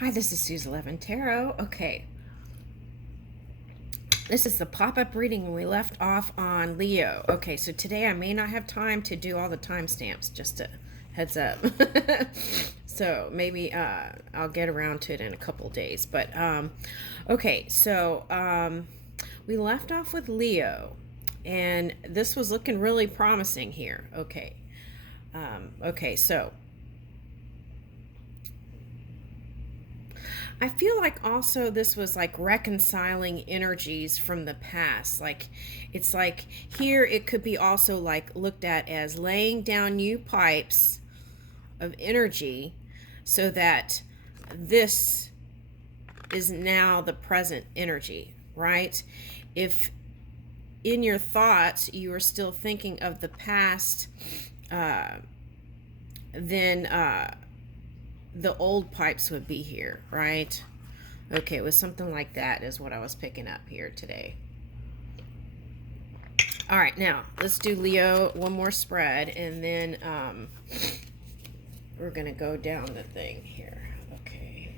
Hi, this is Suze 11 Tarot. Okay. This is the pop-up reading when we left off on Leo. Okay, so today I may not have time to do all the timestamps, just a heads up. So maybe I'll get around to it in a couple days. But okay, so we left off with Leo, and this was looking really promising here. Okay. Okay, so I feel like also this was like reconciling energies from the past. Like it's like here it could be also like looked at as laying down new pipes of energy so that this is now the present energy, right? If in your thoughts you are still thinking of the past, then the old pipes would be here, right? Okay, it was something like that is what I was picking up here today. All right, now let's do Leo one more spread, and then we're gonna go down the thing here. Okay,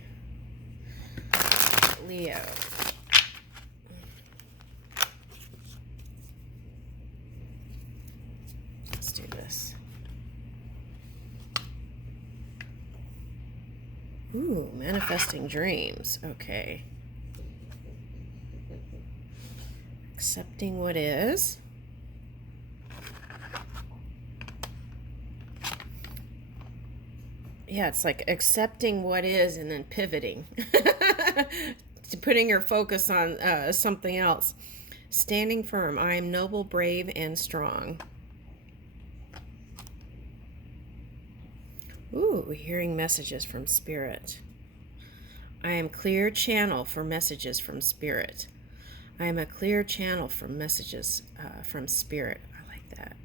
Leo. Let's do this. Ooh, manifesting dreams. Okay. Accepting what is. Yeah, it's like accepting what is and then pivoting to putting your focus on something else. Standing firm. I am noble, brave, and strong. Ooh, hearing messages from Spirit. I am clear channel for messages from Spirit. I am a clear channel for messages from Spirit. I like that.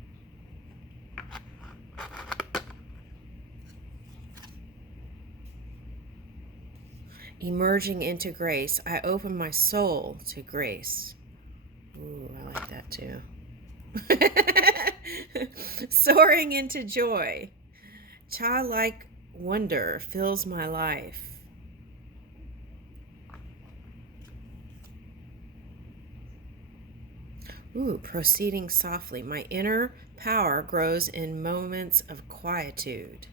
Emerging into grace. I open my soul to grace. Ooh, I like that too. Soaring into joy. Childlike wonder fills my life. Ooh, proceeding softly. My inner power grows in moments of quietude.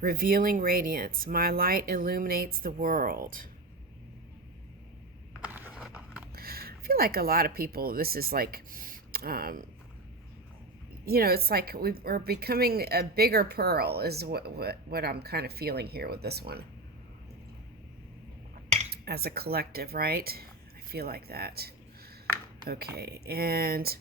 Revealing radiance. My light illuminates the world. I feel like a lot of people, this is like, it's like we're becoming a bigger pearl is what I'm kind of feeling here with this one. As a collective, right? I feel like that. Okay, and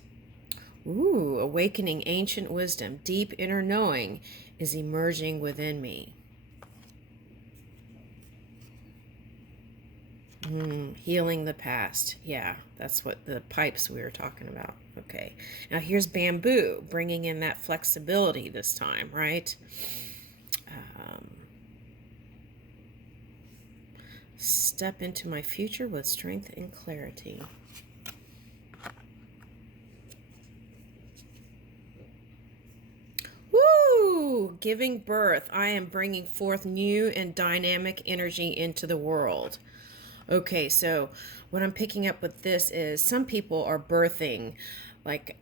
ooh, awakening ancient wisdom. Deep inner knowing is emerging within me. Healing the past. Yeah, that's what the pipes we were talking about. Okay. Now here's bamboo, bringing in that flexibility this time, right? Step into my future with strength and clarity. Woo! Giving birth. I am bringing forth new and dynamic energy into the world. Okay, so what I'm picking up with this is some people are birthing like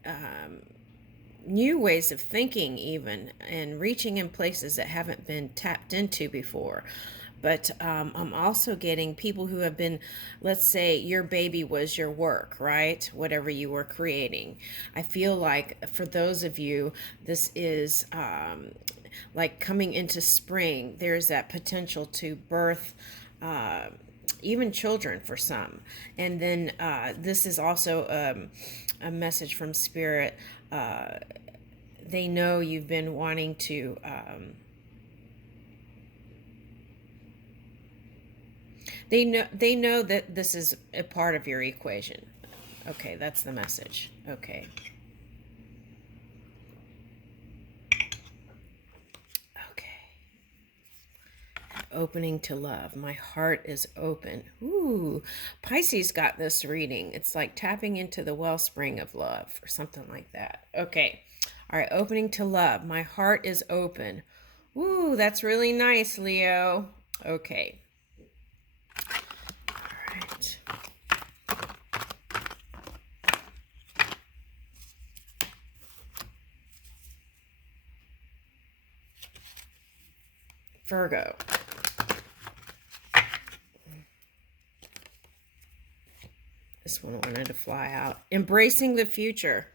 new ways of thinking even and reaching in places that haven't been tapped into before. But I'm also getting people who have been, let's say your baby was your work, right? Whatever you were creating. I feel like for those of you, this is like coming into spring. There's that potential to birth even children for some. And then this is also a message from Spirit. They know you've been wanting to they know that this is a part of your equation. Okay, that's the message. Okay. Okay. Opening to love. My heart is open. Ooh, Pisces got this reading. It's like tapping into the wellspring of love or something like that. Okay. All right. Opening to love. My heart is open. Ooh, that's really nice, Leo. Okay. All right. Virgo. This one wanted to fly out. Embracing the future.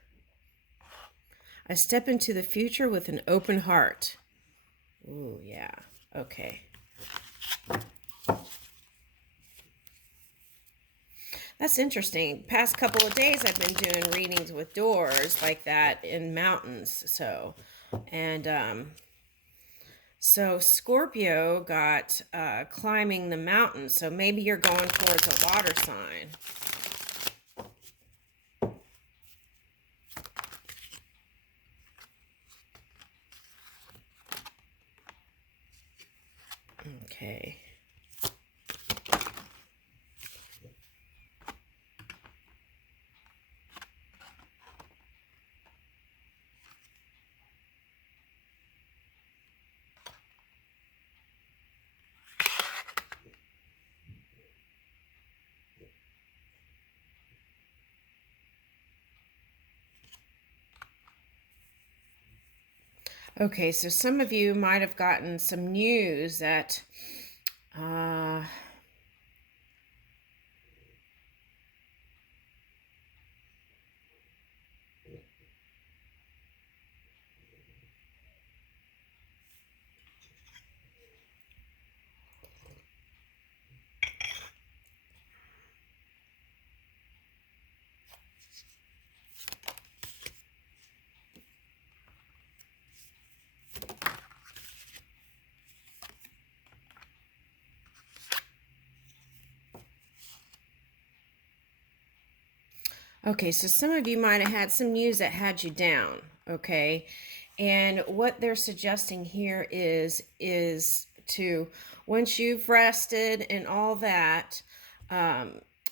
I step into the future with an open heart. Ooh, yeah. Okay. That's interesting. Past couple of days I've been doing readings with doors like that in mountains. So Scorpio got climbing the mountain. So maybe you're going towards a water sign. Okay. Okay, so some of you might have gotten some news that okay, so some of you might have had some news that had you down, okay? And what they're suggesting here is to, once you've rested and all that,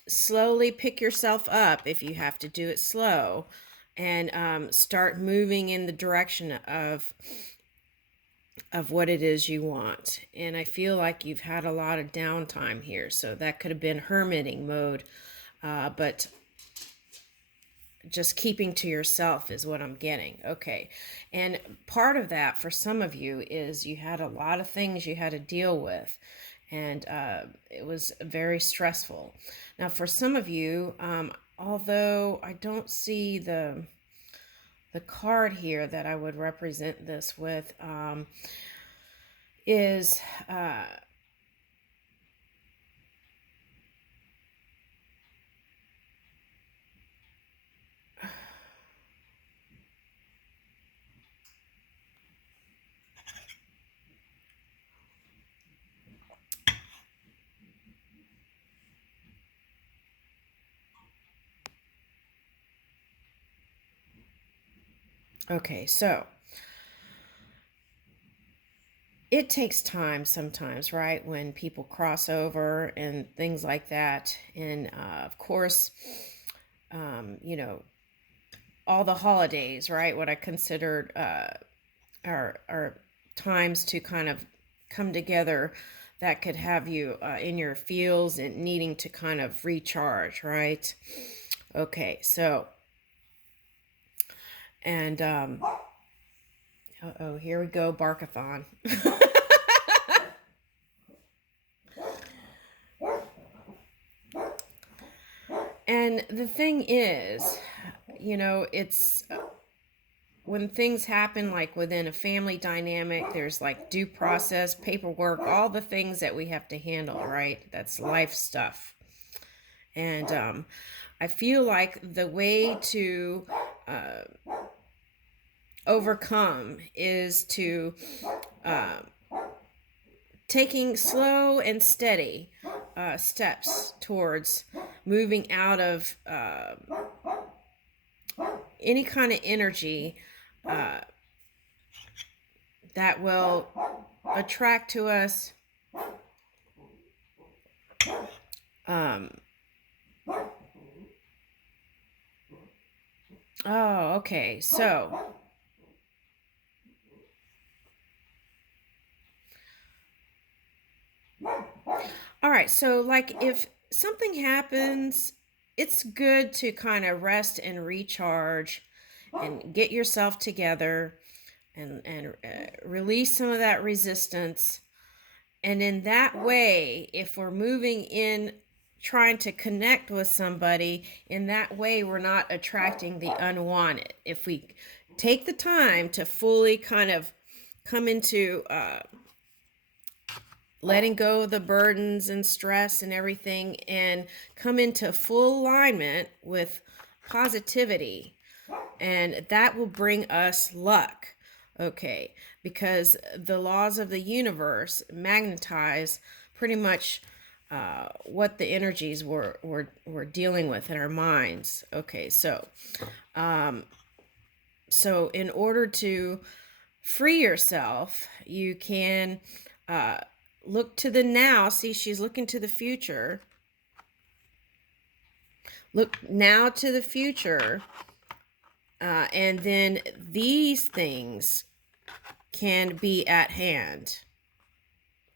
slowly pick yourself up if you have to do it slow, and start moving in the direction of what it is you want. And I feel like you've had a lot of downtime here, so that could have been hermiting mode, but just keeping to yourself is what I'm getting. Okay. And part of that for some of you is you had a lot of things you had to deal with, and it was very stressful. Now for some of you, although I don't see the card here that I would represent this with, is okay, so it takes time sometimes, right? When people cross over and things like that. And of course, you know, all the holidays, right? What I considered are times to kind of come together that could have you in your feels and needing to kind of recharge, right? Okay, so, and uh-oh, here we go, Barkathon. And the thing is, you know, it's when things happen like within a family dynamic, there's like due process, paperwork, all the things that we have to handle, right? That's life stuff. And I feel like the way to overcome is to taking slow and steady steps towards moving out of any kind of energy that will attract to us Um, oh, okay. So, all right. So, like, if something happens, it's good to kind of rest and recharge and get yourself together and release some of that resistance. And in that way, if we're moving in trying to connect with somebody, in that way, we're not attracting the unwanted. If we take the time to fully kind of come into letting go of the burdens and stress and everything and come into full alignment with positivity, and that will bring us luck. Okay, because the laws of the universe magnetize pretty much what the energies we're dealing with in our minds. Okay, so so in order to free yourself, you can look to the now. See, she's looking to the future. Look now to the future. And then these things can be at hand.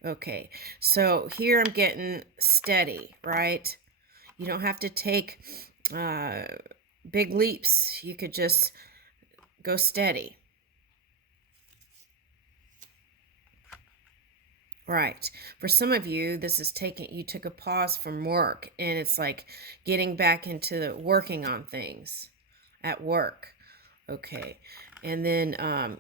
Okay, so here I'm getting steady, right? You don't have to take big leaps. You could just go steady. Right. For some of you, this is you took a pause from work, and it's like getting back into working on things at work. Okay. And then,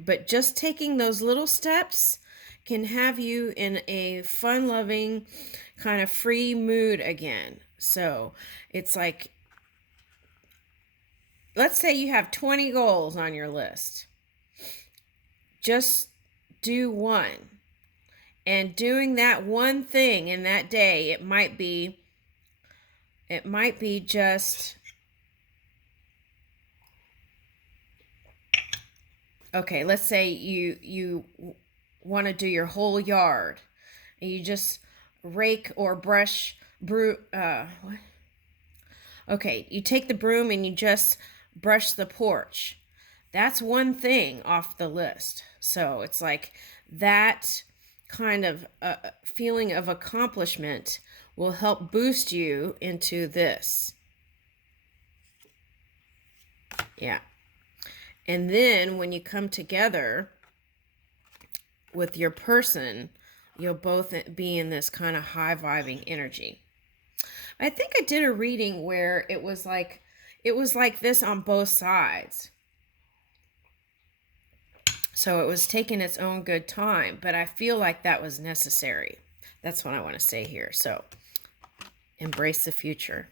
but just taking those little steps can have you in a fun-loving, kind of free mood again. So it's like, let's say you have 20 goals on your list. Just do one. And doing that one thing in that day, it might be just, okay, let's say you want to do your whole yard, and you just rake or brush what? Okay, you take the broom and you just brush the porch. That's one thing off the list. So it's like that kind of feeling of accomplishment will help boost you into this. Yeah. And then when you come together with your person, you'll both be in this kind of high vibing energy. I think I did a reading where it was like this on both sides. So it was taking its own good time, but I feel like that was necessary. That's what I want to say here. So embrace the future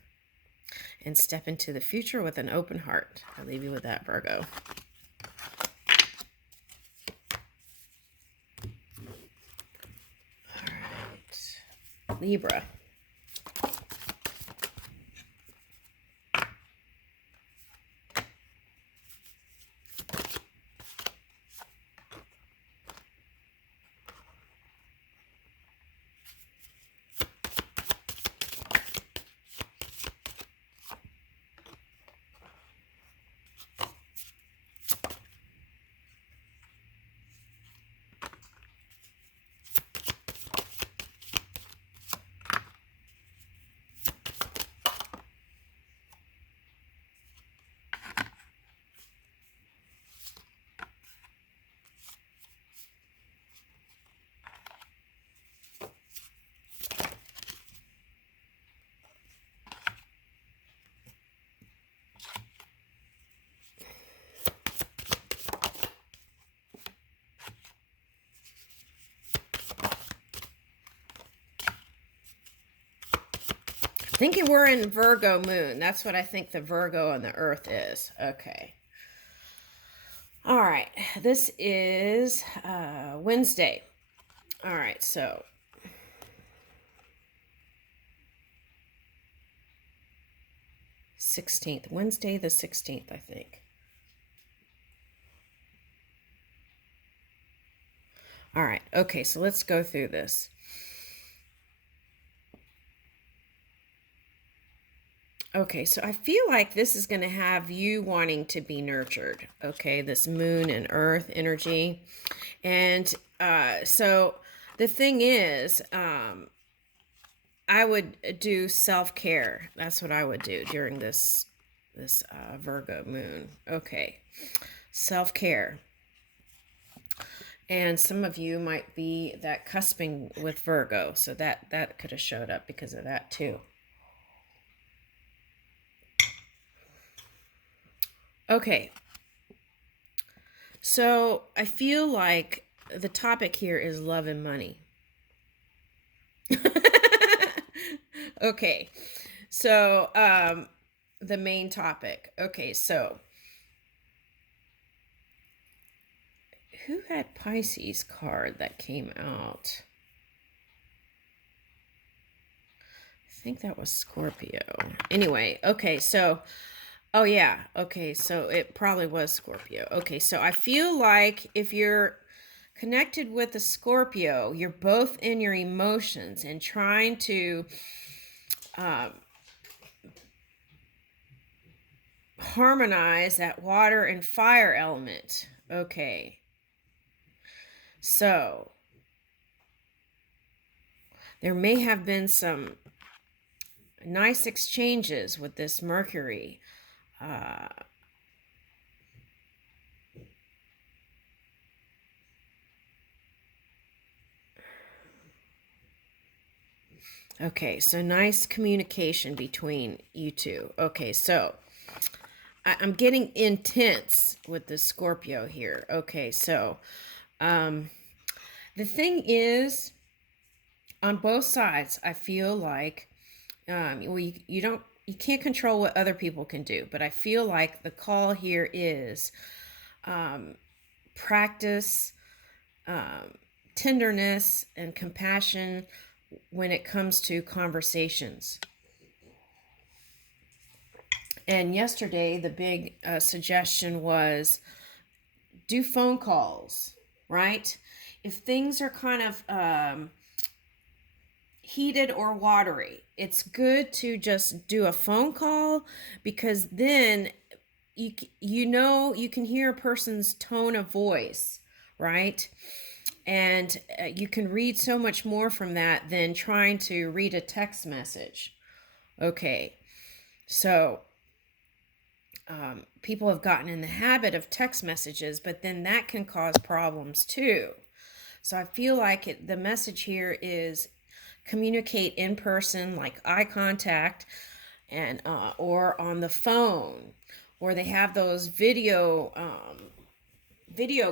and step into the future with an open heart. I'll leave you with that, Virgo. All right. Libra. Thinking we're in Virgo moon. That's what I think the Virgo on the earth is. Okay. All right. This is Wednesday. All right. So 16th. Wednesday the 16th, I think. All right. Okay. So let's go through this. Okay, so I feel like this is going to have you wanting to be nurtured. Okay, this moon and earth energy. And so the thing is, I would do self-care. That's what I would do during this Virgo moon. Okay, self-care. And some of you might be that cusping with Virgo, so that could have showed up because of that too. Okay, so I feel like the topic here is love and money. Okay, so the main topic. Okay, so who had Pisces card that came out? I think that was Scorpio. Anyway, okay, so oh yeah, okay, so it probably was Scorpio. Okay, so I feel like if you're connected with a Scorpio, you're both in your emotions and trying to harmonize that water and fire element. Okay. So there may have been some nice exchanges with this Mercury. Okay, so nice communication between you two. Okay, so I'm getting intense with the Scorpio here. Okay, so the thing is, on both sides, I feel like you can't control what other people can do, but I feel like the call here is practice tenderness and compassion when it comes to conversations. And yesterday, the big suggestion was do phone calls, right? If things are kind of heated or watery, it's good to just do a phone call, because then you know you can hear a person's tone of voice, right? And you can read so much more from that than trying to read a text message. Okay, so people have gotten in the habit of text messages, but then that can cause problems too. So I feel like the message here is communicate in person, like eye contact, and or on the phone, or they have those video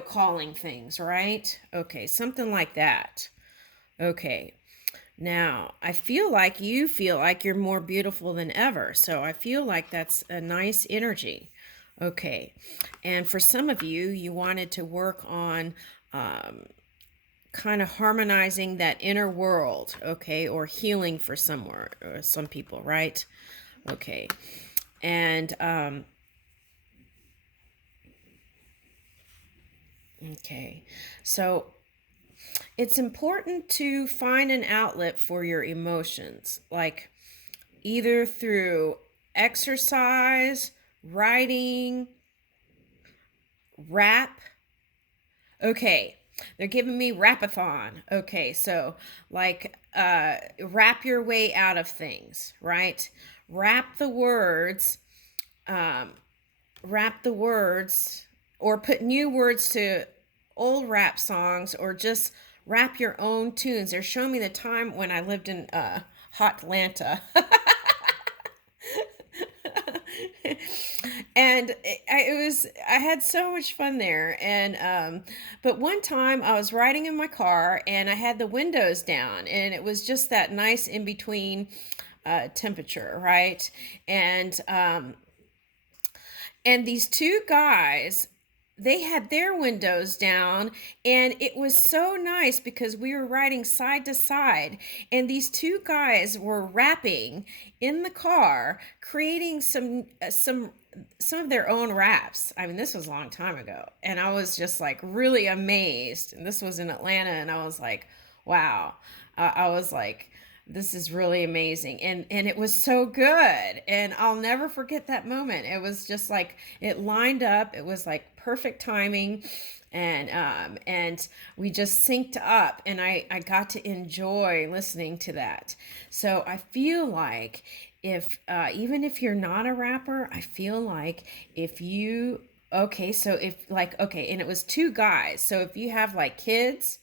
calling things, right? Okay, something like that. Okay. Now, I feel like you feel like you're more beautiful than ever. So I feel like that's a nice energy. Okay. And for some of you, you wanted to work on kind of harmonizing that inner world, okay, or healing for some people, right? Okay. And okay. So it's important to find an outlet for your emotions, like either through exercise, writing, rap. Okay, they're giving me rapathon. Okay, so like rap your way out of things, right? Rap the words, rap the words, or put new words to old rap songs, or just rap your own tunes. They're showing me the time when I lived in hot Atlanta. And I had so much fun there. And but one time I was riding in my car and I had the windows down, and it was just that nice in between temperature, right? And these two guys, they had their windows down, and it was so nice because we were riding side to side, and these two guys were rapping in the car, creating some of their own raps. I mean, this was a long time ago, and I was just like really amazed. And this was in Atlanta, and I was like, wow. I was like, This is really amazing. And it was so good. And I'll never forget that moment. It was just like it lined up. It was like perfect timing. And we just synced up, and I got to enjoy listening to that. So I feel like if even if you're not a rapper, I feel like if you okay, so if like okay, and it was two guys. So if you have like kids,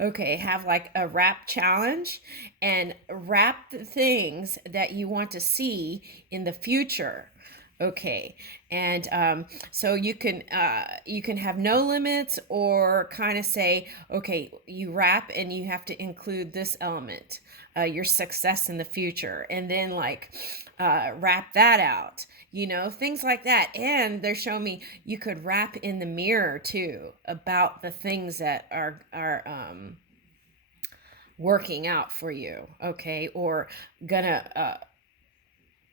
okay, have like a rap challenge and rap the things that you want to see in the future. Okay, and so you can have no limits, or kind of say, okay, you rap and you have to include this element, your success in the future, and then like rap that out, you know, things like that. And they're showing me you could rap in the mirror too about the things that are working out for you, okay, or gonna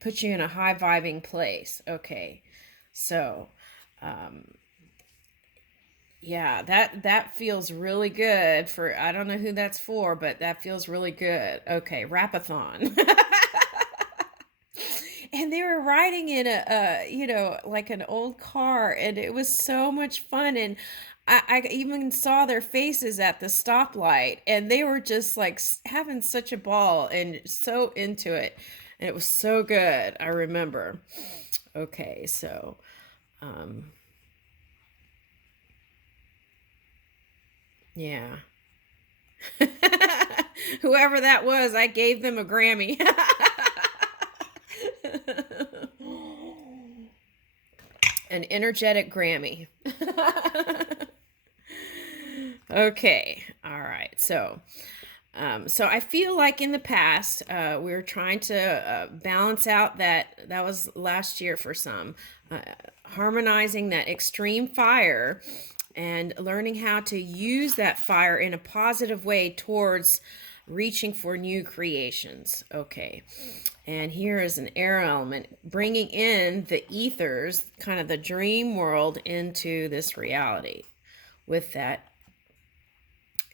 put you in a high vibing place. Okay, so yeah, that feels really good for, I don't know who that's for, but that feels really good. Okay, rapathon. And they were riding in a you know, like an old car, and it was so much fun. And I even saw their faces at the stoplight, and they were just like having such a ball and so into it. And it was so good, I remember. Okay, so um yeah. Whoever that was, I gave them a Grammy. An energetic Grammy. Okay, all right. So I feel like in the past, we were trying to balance out that was last year for some, harmonizing that extreme fire and learning how to use that fire in a positive way towards reaching for new creations. Okay. And here is an air element bringing in the ethers, kind of the dream world, into this reality with that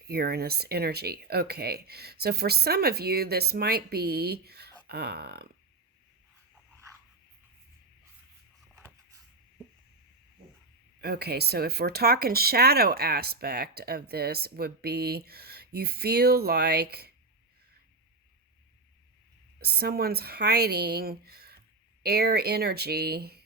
Uranus energy. Okay. So for some of you, this might be okay, so if we're talking shadow aspect of this, would be you feel like someone's hiding air energy.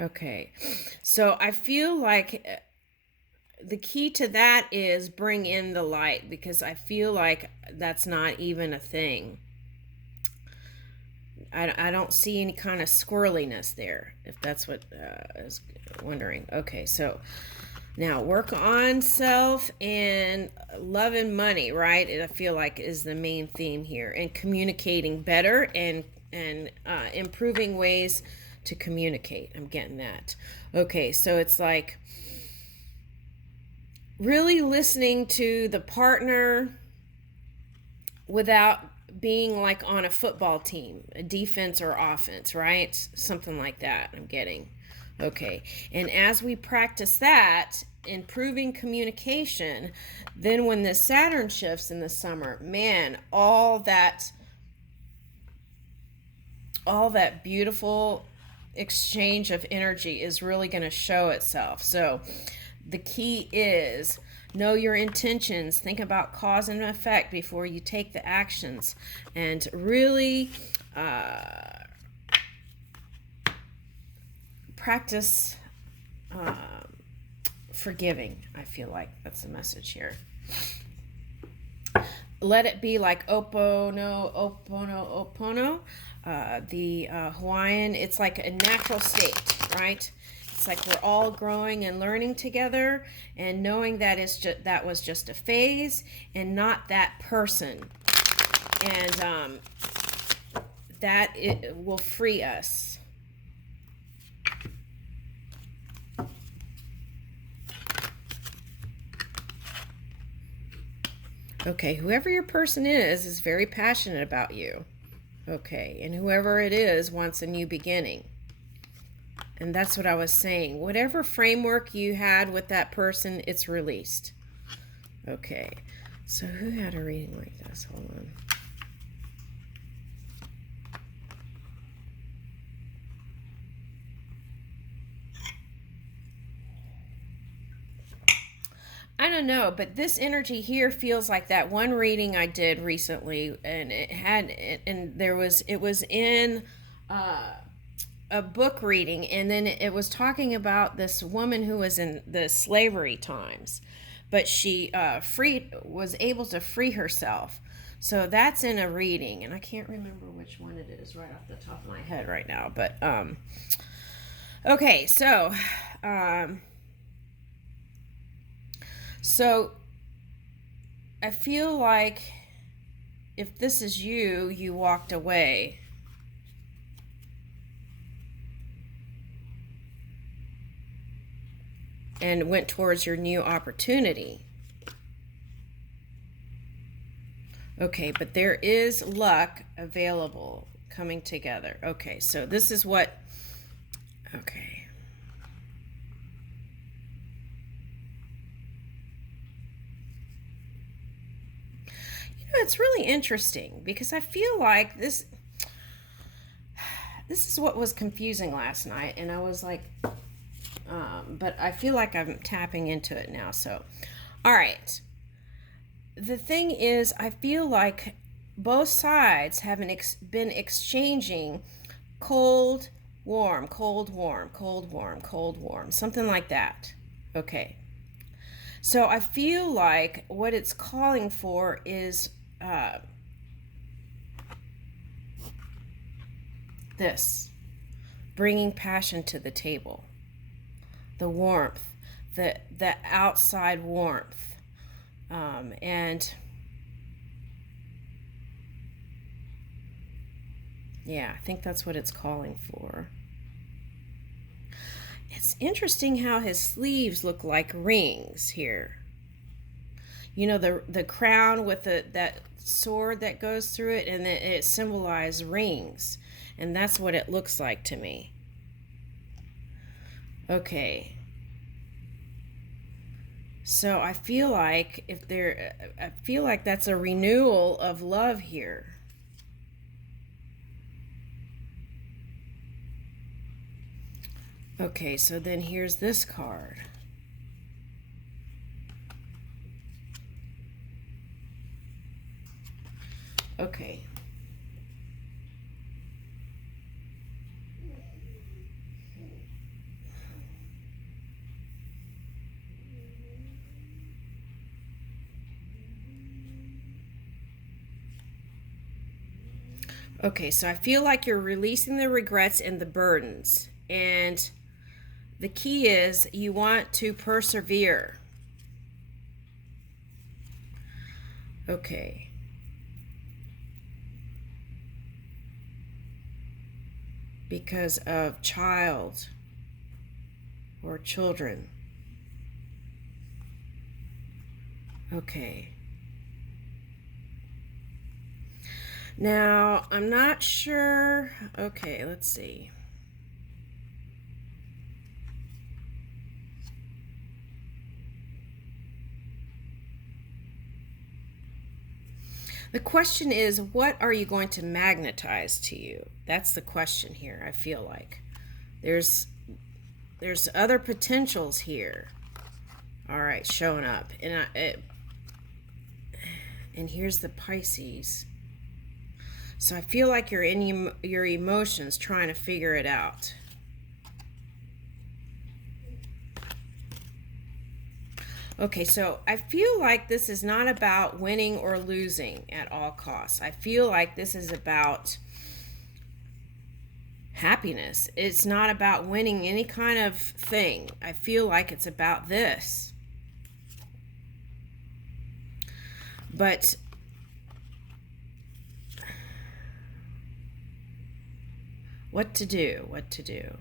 Okay, so I feel like the key to that is bring in the light, because I feel like that's not even a thing. I don't see any kind of squirreliness there, if that's what I was wondering. Okay, so now work on self and love and money, right? I feel like is the main theme here, and communicating better and improving ways to communicate. I'm getting that. Okay, so it's like really listening to the partner without being like on a football team, a defense or offense, right? Something like that I'm getting. Okay, and as we practice that, improving communication, then when the Saturn shifts in the summer, man, all that beautiful exchange of energy is really going to show itself. So the key is know your intentions, think about cause and effect before you take the actions, and really practice forgiving. I feel like that's the message here. Let it be like opono, opono, opono. The Hawaiian, it's like a natural state, right? It's like we're all growing and learning together, and knowing that that was just a phase and not that person, and that it will free us. Okay, whoever your person is very passionate about you. Okay, and whoever it is wants a new beginning. And that's what I was saying. Whatever framework you had with that person, it's released. Okay, so who had a reading like this? Hold on. I don't know, but this energy here feels like that one reading I did recently, and it was in a book reading, and then it was talking about this woman who was in the slavery times, but she was able to free herself. So that's in a reading, and I can't remember which one it is right off the top of my head right now, but okay, so so I feel like if this is you, you walked away. And went towards your new opportunity. Okay, but there is luck available coming together. Okay, so this is what, okay. It's really interesting because I feel like this is what was confusing last night, and I was like, but I feel like I'm tapping into it now. So, all right. The thing is, I feel like both sides have been exchanging cold, warm, cold, warm, cold, warm, cold, warm, something like that. Okay. So I feel like what it's calling for is this, bringing passion to the table, the warmth, the outside warmth, and yeah, I think that's what it's calling for. It's interesting how his sleeves look like rings here. You know, the crown with that sword that goes through it, and it symbolizes rings. And that's what it looks like to me. Okay. So I feel like I feel like that's a renewal of love here. Okay, so then here's this card. Okay. Okay, so I feel like you're releasing the regrets and the burdens. And the key is you want to persevere. Okay. Because of child or children. Okay. Now, I'm not sure. Okay, let's see. The question is, what are you going to magnetize to you? That's the question here, I feel like. There's other potentials here. All right, showing up. And here's the Pisces. So I feel like you're in your emotions trying to figure it out. Okay, so I feel like this is not about winning or losing at all costs. I feel like this is about happiness. It's not about winning any kind of thing. I feel like it's about this. But what to do? What to do?